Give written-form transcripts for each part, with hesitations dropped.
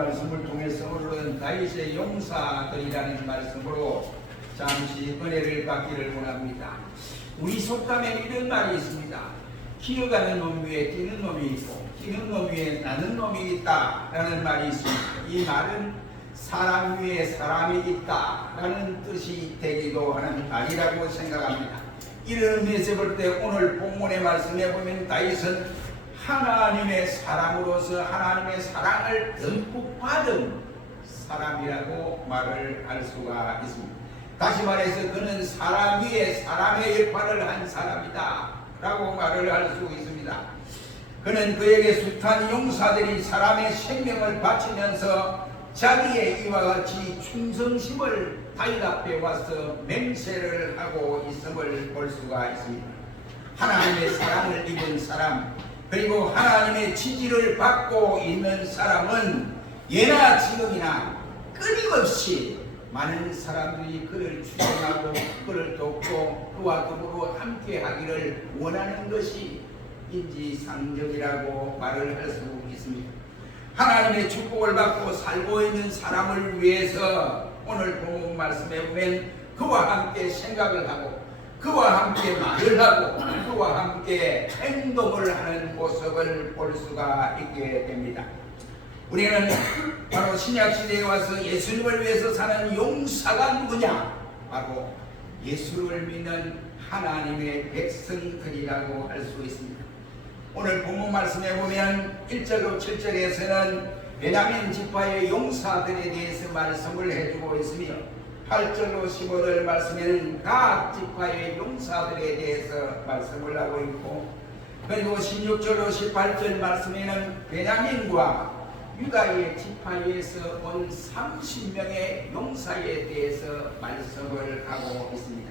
말씀을 통해서 오늘은 다윗의 용사들이라는 말씀으로 잠시 은혜를 받기를 원합니다. 우리 속담에 이런 말이 있습니다. 기어가는 놈 위에 뛰는 놈이 있고 뛰는 놈 위에 나는 놈이 있다라는 말이 있습니다. 이 말은 사람 위에 사람이 있다라는 뜻이 되기도 하는 말이라고 생각합니다. 이런 의미에서 볼 때 오늘 본문의 말씀에 보면 다윗은 하나님의 사람으로서 하나님의 사랑을 듬뿍 받은 사람이라고 말을 할 수가 있습니다. 다시 말해서 그는 사람 위에 사람의 역할을 한 사람이다 라고 말을 할 수 있습니다. 그는 그에게 숱한 용사들이 사람의 생명을 바치면서 자기의 이와 같이 충성심을 다윗 앞에 와서 맹세를 하고 있음을 볼 수가 있습니다. 하나님의 사랑을 입은 사람, 그리고 하나님의 지지를 받고 있는 사람은 예나 지금이나 끊임없이 많은 사람들이 그를 추앙하고 그를 돕고 그와 더불어 함께 하기를 원하는 것이 인지상정이라고 말을 할 수 있습니다. 하나님의 축복을 받고 살고 있는 사람을 위해서 오늘 본문 말씀에 보면 그와 함께 생각을 하고 그와 함께 말을 하고 그와 함께 행동을 하는 모습을 볼 수가 있게 됩니다. 우리는 바로 신약시대에 와서 예수님을 위해서 사는 용사가 누구냐? 바로 예수를 믿는 하나님의 백성들이라고 할 수 있습니다. 오늘 본문 말씀에 보면 1절로 7절에서는 베냐민 지파의 용사들에 대해서 말씀을 해주고 있으며 8절로 15절 말씀에는 각 지파의 용사들에 대해서 말씀을 하고 있고, 그리고 16절로 18절 말씀에는 베냐민과 유다의 지파에서 온 30명의 용사에 대해서 말씀을 하고 있습니다.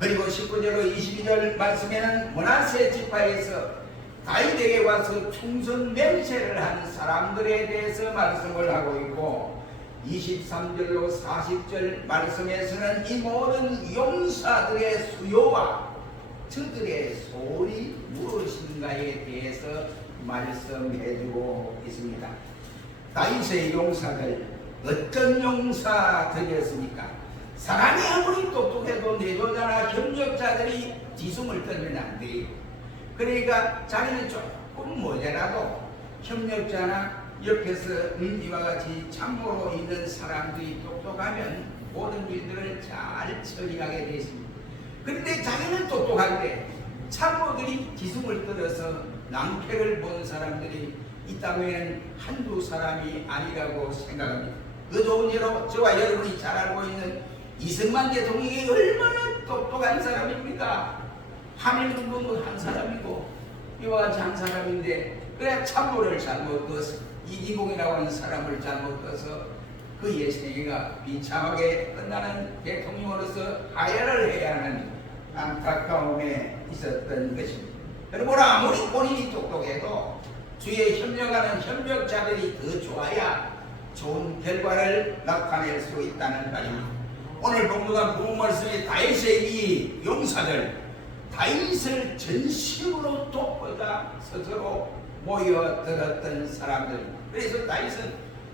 그리고 19절로 22절 말씀에는 므낫세 지파에서 다윗에게 와서 충성 맹세를 한 사람들에 대해서 말씀을 하고 있고, 23절로 40절 말씀에서는 이 모든 용사들의 수요와 저들의 소원이 무엇인가에 대해서 말씀해주고 있습니다. 다윗의 용사들, 어떤 용사들이었습니까? 사람이 아무리 똑똑해도 내조자나 협력자들이 뒤숭을 떨면 안 돼요. 그러니까 자기는 조금 모자라도 협력자나 옆에서 이와 같이 참모로 있는 사람들이 똑똑하면 모든 일들을 잘 처리하게 되어 있습니다. 그런데 자기는 똑똑한데 참모들이 기승을 떨어서 낭패를 본 사람들이 있다면 한두 사람이 아니라고 생각합니다. 그 좋은 예로 저와 여러분이 잘 알고 있는 이승만 대통령이 얼마나 똑똑한 사람입니까? 한일운동도 한 사람이고 이와 같이 한 사람인데 그래 참모를 잘못 뒀어. 이기공이라고 하는 사람을 잘못 떠서 그의 생애가 비참하게 끝나는 대통령으로서 하야를 해야 하는 안타까움에 있었던 것입니다. 여러분, 아무리 본인이 똑똑해도 주위에 협력하는 협력자들이 더 좋아야 좋은 결과를 나타낼 수 있다는 말입니다. 오늘 본문과 본문 말씀에 다윗의 이 용사들, 다윗을 전심으로 돕고자 스스로 모여들었던 사람들. 그래서 다윗은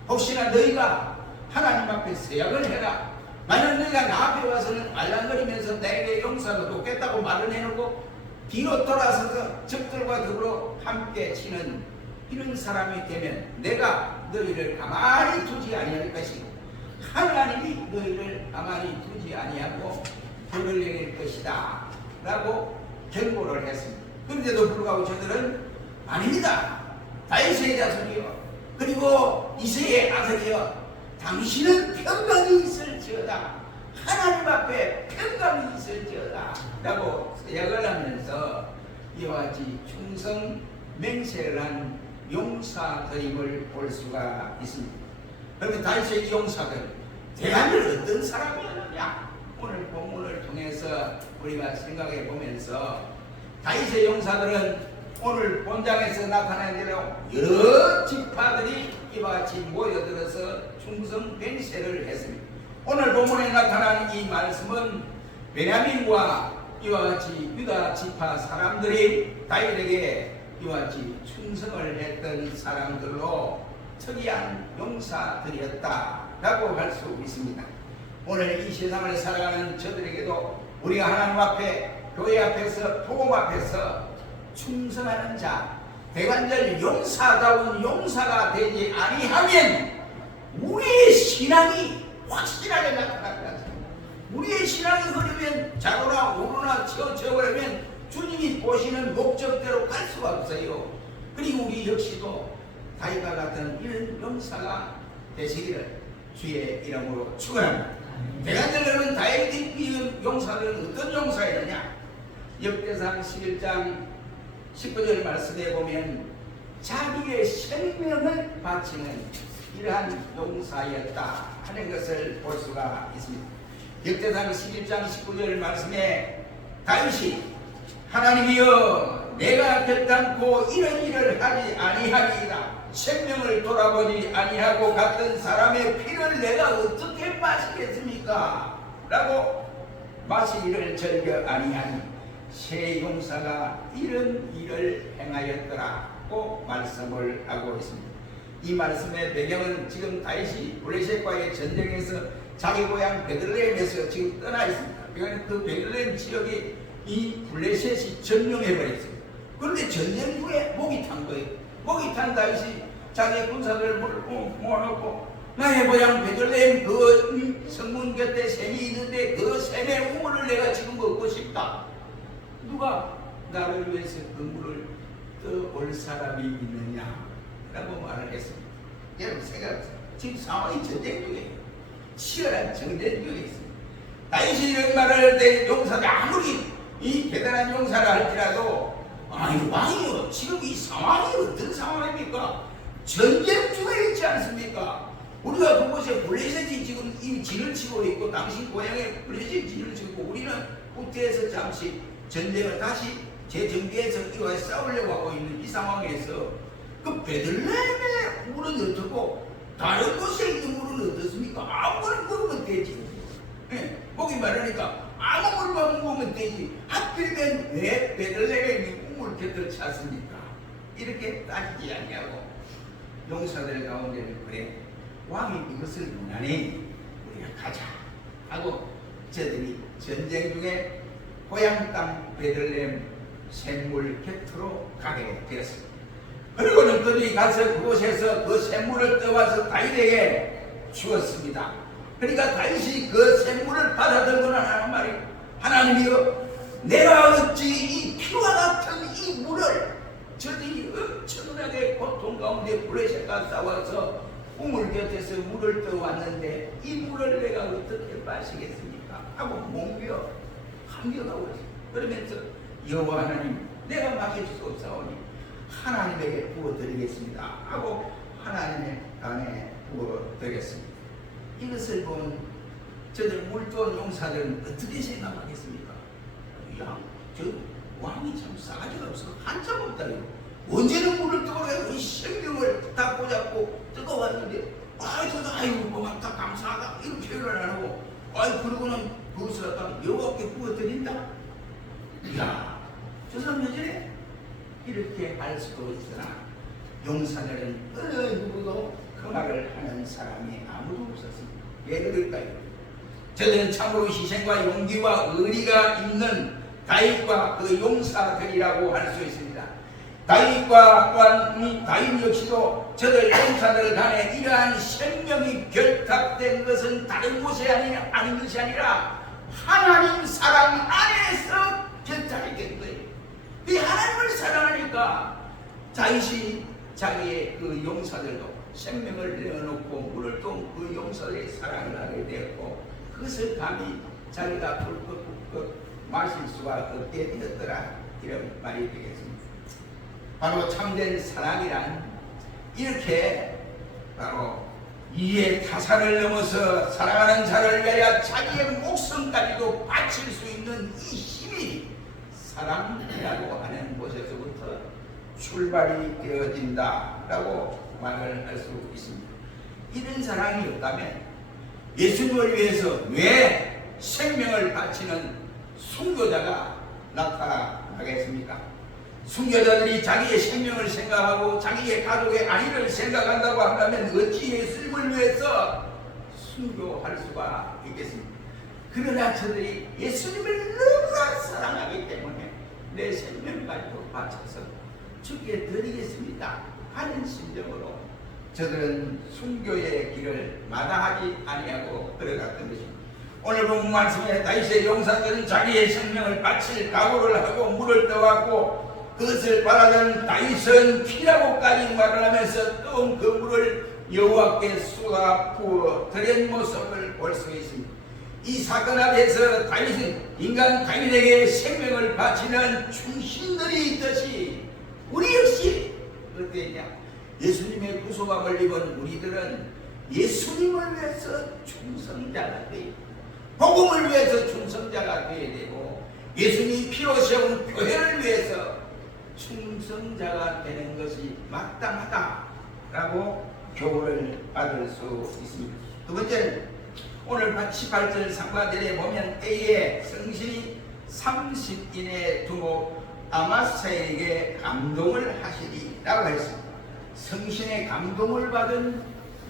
혹시나 너희가 하나님 앞에 서약을 해라. 만약 너희가 나 앞에 와서는 말랑거리면서 나에게 용사로 돕겠다고 말을 해놓고 뒤로 돌아서서 적들과 더불어 함께 치는 이런 사람이 되면 내가 너희를 가만히 두지 아니할 것이고 하나님이 너희를 가만히 두지 아니하고 벌을 내릴 것이다 라고 경고를 했습니다. 그런데도 불구하고 저들은 아닙니다. 다윗의 자손이요 그리고 이새의 아들이요 당신은 평강이 있을지어다. 하나님 앞에 평강이 있을지어다 라고 서약을 하면서 이와 같이 충성 맹세를 한 용사들임을 볼 수가 있습니다. 그러면 다윗의 용사들 대한을 어떤 사람이었느냐? 오늘 본문을 통해서 우리가 생각해 보면서 다윗의 용사들은 오늘 본장에서 나타난 대로 여러 지파들이 이와 같이 모여들어서 충성 맹세를 했습니다. 오늘 본문에 나타난 이 말씀은 베냐민과 이와 같이 유다 지파 사람들이 다윗에게 이와 같이 충성을 했던 사람들로 특이한 용사들이었다라고 할 수 있습니다. 오늘 이 세상을 살아가는 저들에게도 우리가 하나님 앞에, 교회 앞에서, 복음 앞에서 충성하는 자, 대관절 용사다운 용사가 되지 아니하면 우리의 신앙이 확실하게 나타납니다. 우리의 신앙이 흐르면 자고나 오르나 치어져버리면 주님이 보시는 목적대로 갈 수가 없어요. 그리고 우리 역시도 다윗과 같은 이런 용사가 되시기를 주의 이름으로 축원합니다. 대관절은 다윗의 이 용사들은 어떤 용사였느냐? 역대상 11장 19절 말씀에 보면 자기의 생명을 바치는 이러한 용사였다 하는 것을 볼 수가 있습니다. 역대상 11장 19절 말씀에 다윗이 하나님이여 내가 결단코 이런 일을 하지 아니하리이다. 생명을 돌아보지 아니하고 갔던 사람의 피를 내가 어떻게 마시겠습니까? 라고 마시기를 즐겨 아니하니 새 용사가 이런 일을 행하였더라고 말씀을 하고 있습니다. 이 말씀의 배경은 지금 다윗이 블레셋과의 전쟁에서 자기 고향 베들레헴에서 지금 떠나 있습니다. 그러니까 그 베들레헴 지역이 이 블레셋이 점령해버렸어요. 그런데 전쟁 중에 목이 탄 거예요. 목이 탄 다윗이 자기 군사들을 모아놓고 나의 고향 베들레헴 그 성문 곁에 샘이 있는데 그 샘의 우물을 내가 지금 먹고 싶다. 누가 나를 위해서 그 물을 떠올 사람이 있느냐 라고 말을 했습니다. 여러분 생각하세요. 지금 상황이 전쟁 중이에요. 치열한 전쟁 중에 있습니다. 다윗이 이런 말을 할 때 용사가 아무리 이 대단한 용사라 할지라도 아니 왕이요 지금 이 상황이 어떤 상황입니까? 전쟁 중에 있지 않습니까? 우리가 그곳에 블레셋이 지금 이 진을 치고 있고 당신 고향에 블레셋이 진을 치고 우리는 후퇴해서 잠시 전쟁을 다시 재정비해서 이와 싸우려고 하고 있는 이 상황에서 그 베들레헴의 물은 어떻고 다른 곳에 있는 물은 어떻습니까? 아무거나 먹으면 되지. 네, 목이 마르니까 아무 물만 먹으면 되지. 하필이면 왜 베들레헴이 우물 곁을 찾습니까? 이렇게 따지지 아니하고 용사들 가운데는 그래 왕이 이것을 원하니 우리가 가자 하고 저들이 전쟁 중에 고향 땅 베들레헴 샘물 곁으로 가게 되었습니다. 그리고는 그들이 가서 그곳에서 그 샘물을 떠와서 다윗에게 주었습니다. 그러니까 다윗이 그 샘물을 받아들고 하는 말이 하나님이여 내가 어찌 이 피와 같은 이 물을 저들이 엄청나게 고통 가운데 블레셋과 싸워서 우물 곁에서 물을 떠왔는데 이 물을 내가 어떻게 마시겠습니까? 하고 몽며 함겨가고 있습니다. 그러면서 여호와 하나님 내가 마실 수 없사오니 하나님에게 부어드리겠습니다 하고 하나님의 안에 부어드리겠습니다. 이것을 본 저들 물도원 용사들은 어떻게 생각하겠습니까? 야, 저 왕이 참 싸가지가 없어 한참 없다요. 언제는 물을 떠오르고 생명을 다 꽂았고 뜨거웠는데 아이고 뭐다 감사하다 이런 표현을 안 하고 그러고는 그것을 갖다가 여호와께 부어드린다. 이야, 저 사람 왜 저래? 이렇게 할 수도 있으나 용사들은 어느 누구도 그 말을 하는 사람이 아무도 없었습니다. 왜 그럴까요? 저들은 참으로 희생과 용기와 의리가 있는 다윗과 그 용사들이라고 할 수 있습니다. 다윗과 또한 다윗 역시도 저들 용사들 간에 이러한 생명이 결탁된 것은 다른 곳이 아닌 것이 아니라 하나님 사랑 안에서 결탁이 된 거예요. 이 하나님을 사랑하니까 다윗이 자기의 그 용사들도 생명을 내어놓고 물을 또 그 용사들의 사랑을 하게 되었고 그것을 감히 자기가 꿀꺽꿀꺽 마실 수가 없게 되었더라 이런 말이 되겠습니다. 바로 참된 사랑이란 이렇게 바로 이에 타산을 넘어서 사랑하는 자를 위하여 자기의 목숨까지도 바칠 수 있는 이 힘이 사랑이라고 하는 곳에서부터 출발이 되어진다라고 말을 할 수 있습니다. 이런 사랑이 없다면 예수님을 위해서 왜 생명을 바치는 순교자가 나타나겠습니까? 순교자들이 자기의 생명을 생각하고 자기의 가족의 안위를 생각한다고 한다면 어찌 예수님을 위해서 순교할 수가 있겠습니까? 그러나 저들이 예수님을 너무나 사랑하기 때문에 내 생명까지도 바쳐서 주께 드리겠습니다 하는 심정으로 저들은 순교의 길을 마다하지 아니하고 걸어갔던 것입니다. 오늘 본 말씀에 다윗의 용사들은 자기의 생명을 바칠 각오를 하고 물을 떠왔고 그것을 바라던 다윗은 피라고까지 말을 하면서 뜨거운 그 물을 여호와께 쏟아 부어 드린 모습을 볼 수 있습니다. 이 사건 앞에서 다윗은 인간 다윗에게 생명을 바치는 충신들이 있듯이 우리 역시 어땠냐? 예수님의 구속함을 입은 우리들은 예수님을 위해서 충성자가 되고 복음을 위해서 충성자가 되어야 되고 예수님이 피로 세운 교회를 위해서 충성자가 되는 것이 마땅하다라고 교훈을 받을 수 있습니다. 두 번째는 오늘 18절 상반절에 보면 A의 성신이 30인의 두목 아마사에게 감동을 하시리라고 했습니다. 성신의 감동을 받은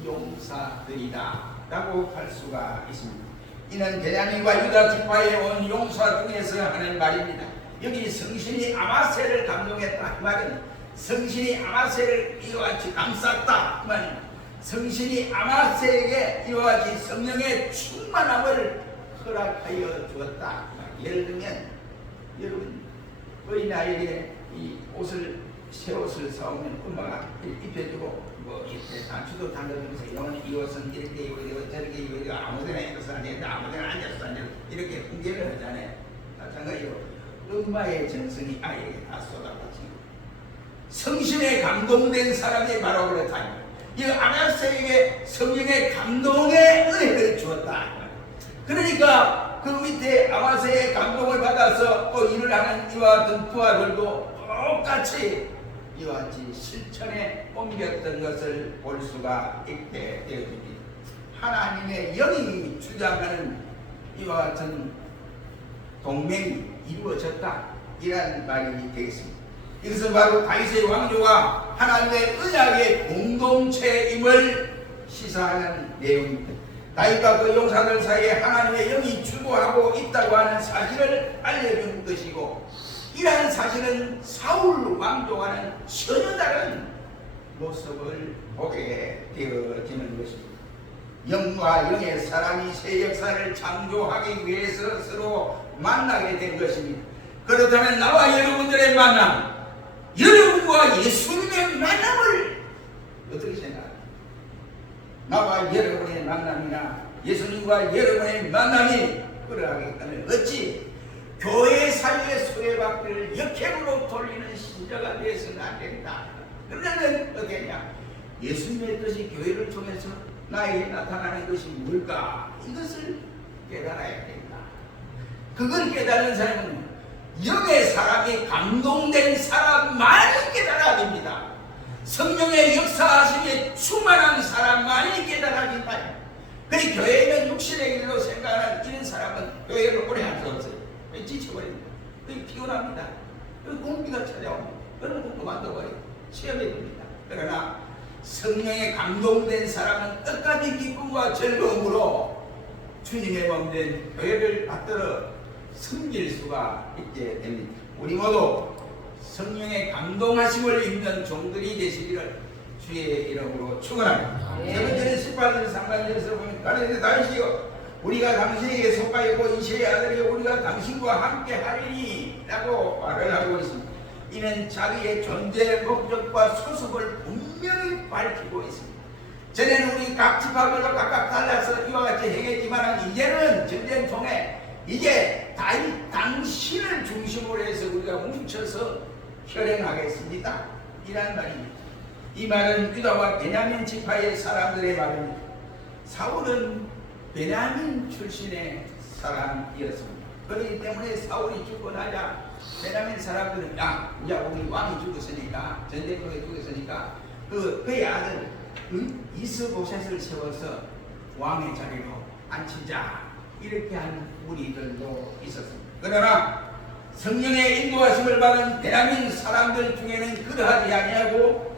용사들이다 라고 할 수가 있습니다. 이는 베냐민과 유다 지파에 온 용사 중에서 하는 말입니다. 여기 성신이 아마세를 감동했다 이 말은 성신이 아마세를 이와 같이 감쌌다 이 말입니다. 성신이 아마세에게 이와 같이 성령의 충만함을 허락하여 주었다. 예를 들면 여러분 어린아이에게 이 옷을 새 옷을 사오면 엄마가 입혀주고 뭐 이렇게 단추도 당겨주면서 이거는 이 옷은 이렇게 입어야 저렇게 입어야 아무데나 입어서 안 된다 아무데나 앉아서 안 된다 이렇게 훈계를 하잖아요. 마찬가지로 엄마의 정성이 아이에게 다 쏟아부어지고 성신에 감동된 사람이 바로 그렇다. 이 아나스에게 성령의 감동의 은혜를 주었다. 그러니까 그 밑에 아마세의 감동을 받아서 또 일을 하는 이와 같은 부하들도 똑같이 이와 같이 실천에 옮겼던 것을 볼 수가 있게 되어집니다. 하나님의 영이 주장하는 이와 같은 동맹이 이루어졌다 이란 말이 되겠습니다. 이것은 바로 다윗의 왕조와 하나님의 언약의 공동체임을 시사하는 내용입니다. 다윗과 그 용사들 사이에 하나님의 영이 주도하고 있다고 하는 사실을 알려준 것이고 이러한 사실은 사울 왕조와는 전혀 다른 모습을 보게 되어지는 것입니다. 영과 영의 사람이 새 역사를 창조하기 위해서 서로 만나게 된 것입니다. 그렇다면 나와 여러분들의 만남, 여러분과 예수님의 만남을 어떻게 생각합니까? 나와 여러분의 만남이나 예수님과 여러분의 만남이 그러하겠다면 어찌 교회 사이의 수레바퀴를 역행으로 돌리는 신자가 되어서는 안 된다. 그러면 어떻겠냐? 예수님의 뜻이 교회를 통해서 나에게 나타나는 것이 뭘까? 이것을 깨달아야 된다. 그걸 깨달은 사람은 영의 사람이 감동된 사람만이 깨달아야 됩니다. 성령의 역사하심에 충만한 사람만이 깨달아진다. 그 교회는 육신의 길로 생각하는 이런 사람은 교회를 오래 할 수 없어요. 지쳐버립니다. 피곤합니다. 공기가 찾아옵니다. 그러면 그만둬버려요. 시험에 듭니다. 그러나 성령에 감동된 사람은 끝까지 기쁨과 즐거움으로 주님의 몸된 교회를 받들어 섬길 수가 있게 됩니다. 우리 모두 성령의 감동하심을 입는 종들이 되시기를 주의 이름으로 축원합니다. 세 번째는 18절 상반절에서 보면 가라사대 다윗이여 우리가 당신에게 속하였고 이새의 아들이여 우리가 당신과 함께 하리니 라고 말을 하고 있습니다. 이는 자기의 존재 목적과 소속을 분명히 밝히고 있습니다. 전에는 우리 각 지파별로 각각 달라서 이와 같이 행했지만 이제는 전쟁 통해 이제 다윗 당신을 중심으로 해서 우리가 뭉쳐서 결행하겠습니다. 이란 말입니다. 이 말은 유다와 베냐민 지파의 사람들의 말입니다. 사울은 베냐민 출신의 사람이었습니다. 그렇기 때문에 사울이 죽고 나자 베냐민 사람들은 이제 우리 왕이 죽었으니까 전쟁통에 죽었으니까 그의 아들 이스보셋을 세워서 왕의 자리로 앉히자 이렇게 하는 무리들도 있었습니다. 그러나 성령의 인도하심을 받은 베냐민 사람들 중에는 그러하지 아니하고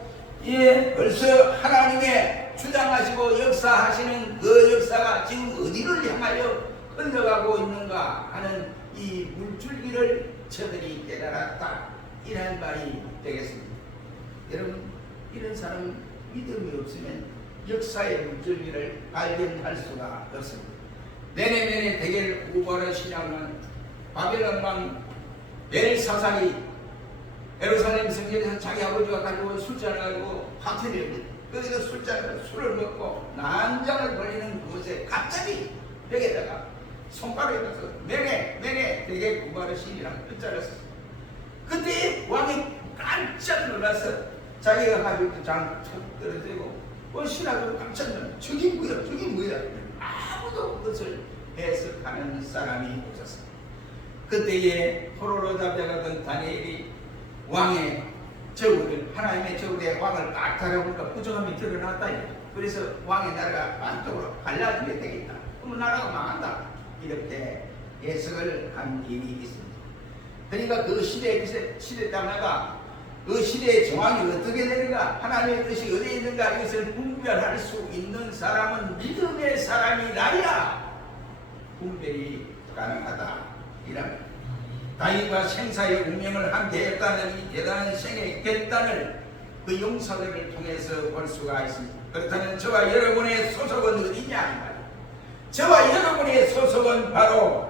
벌써 하나님의 주장하시고 역사하시는 그 역사가 지금 어디를 향하여 흘러가고 있는가 하는 이 물줄기를 저들이 깨달았다, 이런 말이 되겠습니다. 여러분, 이런 사람은 믿음이 없으면 역사의 물줄기를 발견할 수가 없습니다. 내내 대개를 우버를 신앙은 바벨론 왕 벨사살이 예루살렘 성전에서 자기 아버지가 가지고 술잔을 가지고 파티를 합니다. 거기서 술을 먹고 난장을 벌리는 그곳에 갑자기 벽에다가 손가락에 가서 매네 대개 구바르 신이라는 글자를 썼어요. 그때 왕이 깜짝 놀라서 자기가 가지고 있던 장을 툭 떨어뜨리고 신하도 깜짝 놀라서 저기 뭐야 아무도 그것을 해석하는 사람이 없었어요. 그때에 포로로 잡혀가던 다니엘이 왕의 저울을, 하나님의 저울에 왕을 딱 달아보니까 부정함이 드러났다. 그래서 왕의 나라가 반쪽으로 갈라지게 되겠다. 그러면 나라가 망한다, 이렇게 해석을 한 일이 있습니다. 그러니까 그 시대 때마다 그 시대의 정황이 어떻게 되는가, 하나님의 뜻이 어디에 있는가, 이것을 분별할 수 있는 사람은 믿음의 사람이라야 분별이 가능하다, 이런 다윗과 생사의 운명을 함께 했다는 이 대단한 생의 결단을 그 용사들을 통해서 볼 수가 있습니다. 그렇다면 저와 여러분의 소속은 어디냐? 저와 여러분의 소속은 바로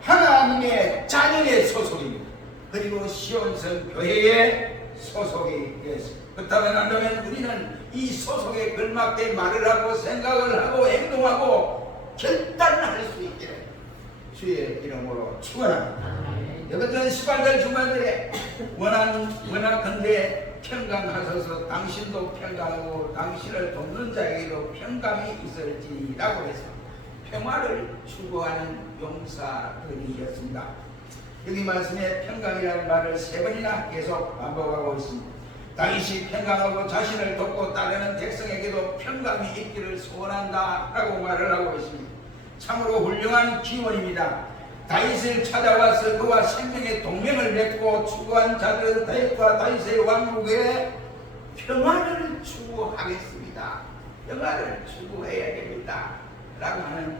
하나님의 자녀의 소속입니다. 그리고 시온성 교회의 소속이 되었습니다. 그렇다면 안다면 우리는 이 소속에 걸맞게 말을 하고 생각을 하고 행동하고 결단할 수 있기를 주의 이름으로 축원합니다. 여러분, 18절 중반절에 원하건대 평강하소서, 당신도 평강하고 당신을 돕는 자에게도 평강이 있을지라고 해서 평화를 추구하는 용사들이었습니다. 여기 말씀에 평강이라는 말을 3번이나 계속 반복하고 있습니다. 다윗이 평강하고 자신을 돕고 따르는 백성에게도 평강이 있기를 소원한다 라고 말을 하고 있습니다. 참으로 훌륭한 기원입니다. 다윗을 찾아와서 그와 생명의 동맹을 맺고 추구한 자들은 다윗과 다윗의 왕국에 평화를 추구하겠습니다. 평화를 추구해야 됩니다 라고 하는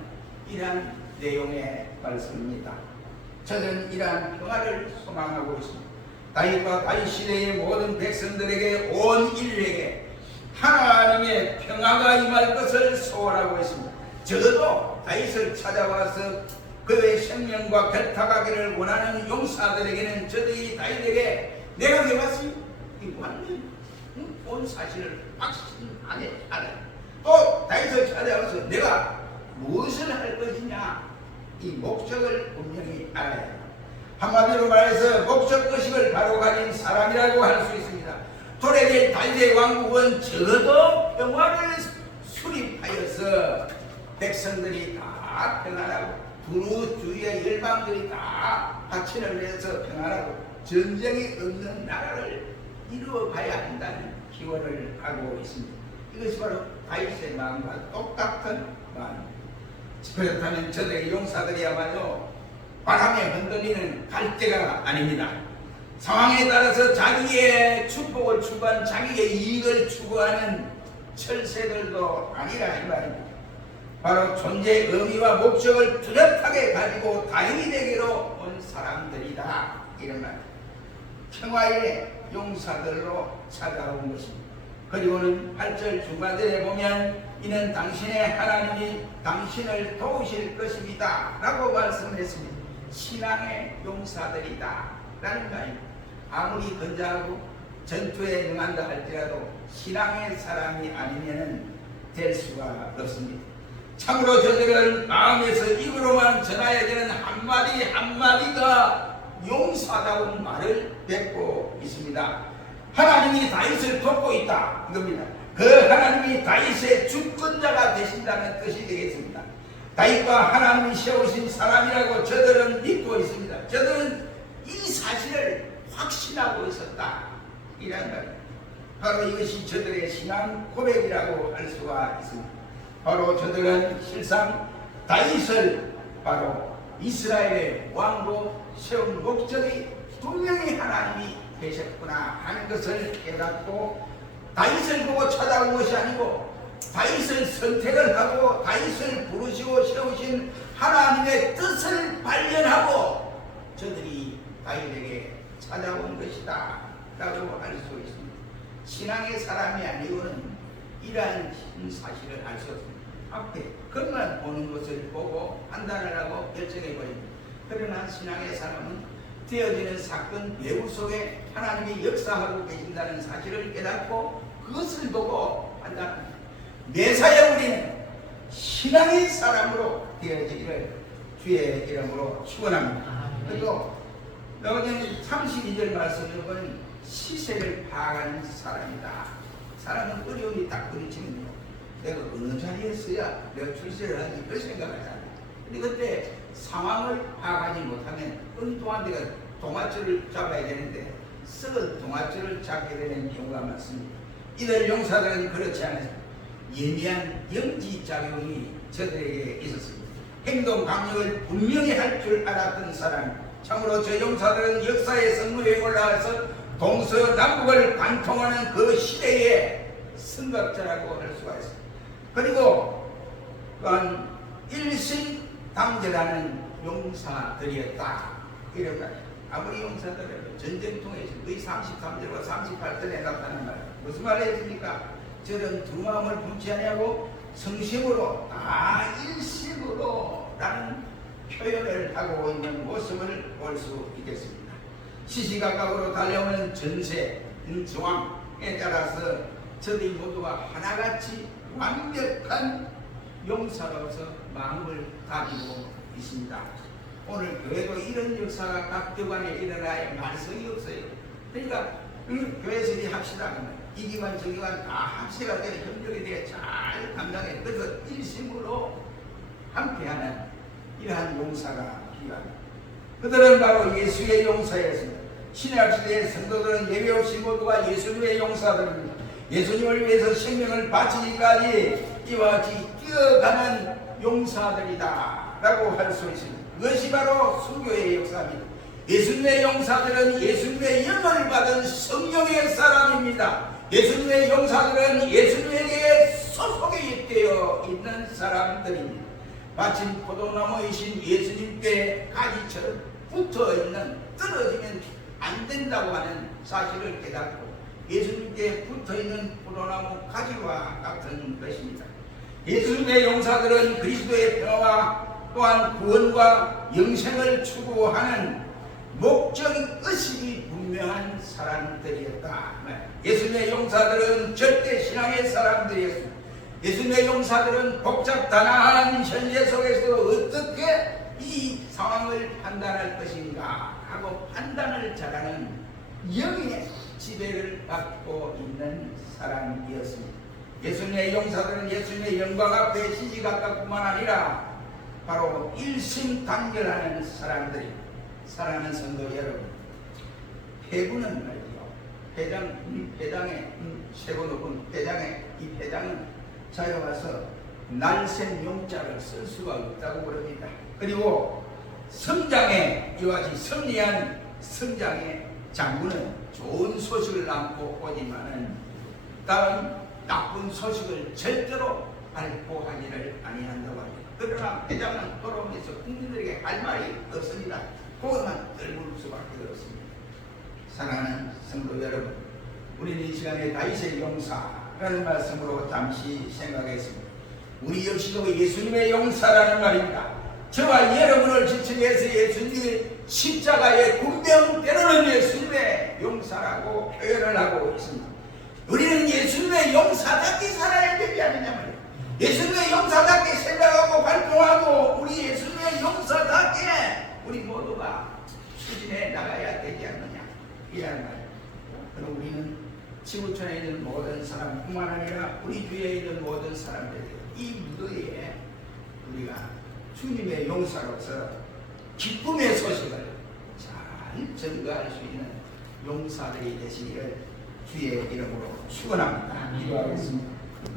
이러한 내용의 말씀입니다. 저는 이러한 평화를 소망하고 있습니다. 다윗과 다윗 시대의 모든 백성들에게, 온 인류에게 하나님의 평화가 임할 것을 소원하고 있습니다. 적어도 다윗을 찾아와서 그의 생명과 결탁하기를 원하는 용사들에게는 저들이 다윗에게 내가 해봤으니 이 완전히 본 사실을 확신하네. 또 다윗을 찾아와서 내가 무엇을 할 것이냐, 이 목적을 분명히 알아야 합니다. 한마디로 말해서 목적의식을 바로 가진 사람이라고 할 수 있습니다. 도래될 다윗의 왕국은 적어도 평화를 수립하여서 백성들이 다 평안하고 두루 주위의 열방들이 다 화친을 내서 평안하고 전쟁이 없는 나라를 이루어가야 한다는 기원을 하고 있습니다. 이것이 바로 다윗의 마음과 똑같은 마음입니다. 그렇다면 저들의 용사들이야말로 바람에 흔들리는 갈대가 아닙니다. 상황에 따라서 자기의 축복을 추구한, 자기의 이익을 추구하는 철새들도 아니라 이 말입니다. 바로 존재의 의미와 목적을 뚜렷하게 가지고 다윗에게로 온 사람들이다, 이런 말. 평화의 용사들로 찾아온 것입니다. 그리고는 8절 중반절에 보면 이는 당신의 하나님이 당신을 도우실 것입니다 라고 말씀했습니다. 신앙의 용사들이다 라는 말입니다. 아무리 건장하고 전투에 응한다 할지라도 신앙의 사람이 아니면 될 수가 없습니다. 참으로 저들은 마음에서 입으로만 전하여야 되는 한마디 한마디가 용사다운 말을 뱉고 있습니다. 하나님이 다윗을 돕고 있다, 이겁니다. 그 하나님이 다윗의 주권자가 되신다는 뜻이 되겠습니다. 다윗과 하나님이 세우신 사람이라고 저들은 믿고 있습니다. 저들은 이 사실을 확신하고 있었다, 이란 말입니다. 바로 이것이 저들의 신앙 고백이라고 할 수가 있습니다. 바로 저들은 실상 다윗을 바로 이스라엘의 왕으로 세운 목적이 분명히 하나님이 계셨구나 하는 것을 깨닫고 다윗을 보고 찾아온 것이 아니고 다윗을 선택을 하고 다윗을 부르시고 세우신 하나님의 뜻을 발견하고 저들이 다윗에게 찾아온 것이다 라고 할 수 있습니다. 신앙의 사람이 아니고는 이러한 사실을 알 수 없습니다. 앞에 것만 보는 것을 보고 판단을 하고 결정해버립니다. 그러나 신앙의 사람은 되어지는 사건 배후 속에 하나님이 역사하고 계신다는 사실을 깨닫고 그것을 보고 판단합니다. 매사에 우리는 신앙의 사람으로 되어지기를 주의 이름으로 축원합니다. 그리고 여기는 32절 말씀을 보면 시세를 파악하는 사람이다. 사람은 어려움이 딱 부딪히면요, 내가 어느 자리에 있어야 내가 출세를 하지 그걸 생각을 하잖아요. 근데 그때 상황을 파악하지 못하면 엉뚱한 데가 동아줄을 잡아야 되는데 썩은 동아줄을 잡게 되는 경우가 많습니다. 이들 용사들은 그렇지 않았습니다. 예미한 영지작용이 저들에게 있었습니다. 행동 강령을 분명히 할 줄 알았던 사람, 참으로 저 용사들은 역사의 성무에 올라가서 동서남북을 관통하는 그 시대의 선각자라고 할 수가 있습니다. 그리고 또한 일심당제라는 용사들이었다. 이런 말. 아무리 용사들은 전쟁통에서 거의 33절과 38절에 나타나는 말. 무슨 말을 했습니까? 저는 두 마음을 품지 아니하고 성심으로 일심으로 라는 표현을 하고 있는 모습을 볼 수 있겠습니다. 시시각각으로 달려오는 전세, 정황에 따라서 저들이 모두가 하나같이 완벽한 용사로서 마음을 가지고 있습니다. 오늘 교회도 이런 역사가 각 교관에 일어나야 말썽이 없어요. 그러니까 교회에서 합시다. 이 기관 저 기관 다 합세가 돼 협력이 돼 잘 감당해. 그래서 일심으로 함께하는 이러한 용사가 필요합니다. 그들은 바로 예수의 용사였습니다. 신약시대의 성도들은 예외 없이 모두가 예수님의 용사들입니다. 예수님을 위해서 생명을 바치기까지 이와 같이 뛰어가는 용사들이다 라고 할 수 있습니다. 그것이 바로 순교의 역사입니다. 예수님의 용사들은 예수님의 영을 받은 성령의 사람입니다. 예수님의 용사들은 예수님에게 소속이 되어 있는 사람들입니다. 마침 포도나무이신 예수님께 가지처럼 붙어있는, 떨어지면 안 된다고 하는 사실을 깨닫고 예수님께 붙어있는 포도나무 가지와 같은 것입니다. 예수님의 용사들은 그리스도의 평화와 또한 구원과 영생을 추구하는 목적의식이 분명한 사람들이었다. 예수님의 용사들은 절대 신앙의 사람들이었습니다. 예수님의 용사들은 복잡단아한 현재 속에서 어떻게 이 상황을 판단할 것인가 하고 판단을 잘하는 영의 지배를 받고 있는 사람이었습니다. 예수님의 용사들은 예수님의 영광 앞에 시시각각뿐만 아니라 바로 일심단결하는 사람들입니다. 사랑하는 성도 여러분, 회부는 말이죠. 회당에 세고 높은 회당에 이 회당은 자여 와서 날쌘 용자를 쓸 수가 없다고 그럽니다. 그리고 성장에 이와 같이 승리한 성장의 장군은 좋은 소식을 안고 오지만은 다른 나쁜 소식을 절대로 알고 하기를 아니한다고 합니다. 그러나 회장은 돌아오면서 국민들에게 할 말이 없습니다. 그것만 떨굴 수밖에 없습니다. 사랑하는 성도 여러분, 우리는 이 시간에 다윗의 용사라는 말씀으로 잠시 생각했습니다. 우리 역시도 예수님의 용사라는 말입니다. 저와 여러분을 지키기 위해서 예수님이 십자가의 군병 때로는 예수님의 용사라고 표현을 하고 있습니다. 우리는 예수님의 용사답게 살아야 되지 않느냐 말이에요. 예수님의 용사답게 생각하고 활동하고 우리 예수님의 용사답게 우리 모두가 추진해 나가야 되지 않느냐 이란 말이에요. 그럼 우리는 지구촌에 있는 모든 사람뿐만 아니라 우리 주위에 있는 모든 사람들에게 이 무더위에 우리가 주님의 용사로서 기쁨의 소식을 잘 전가할 수 있는 용사들이 되시기를 주의 이름으로 축원합니다. 기도하겠습니다.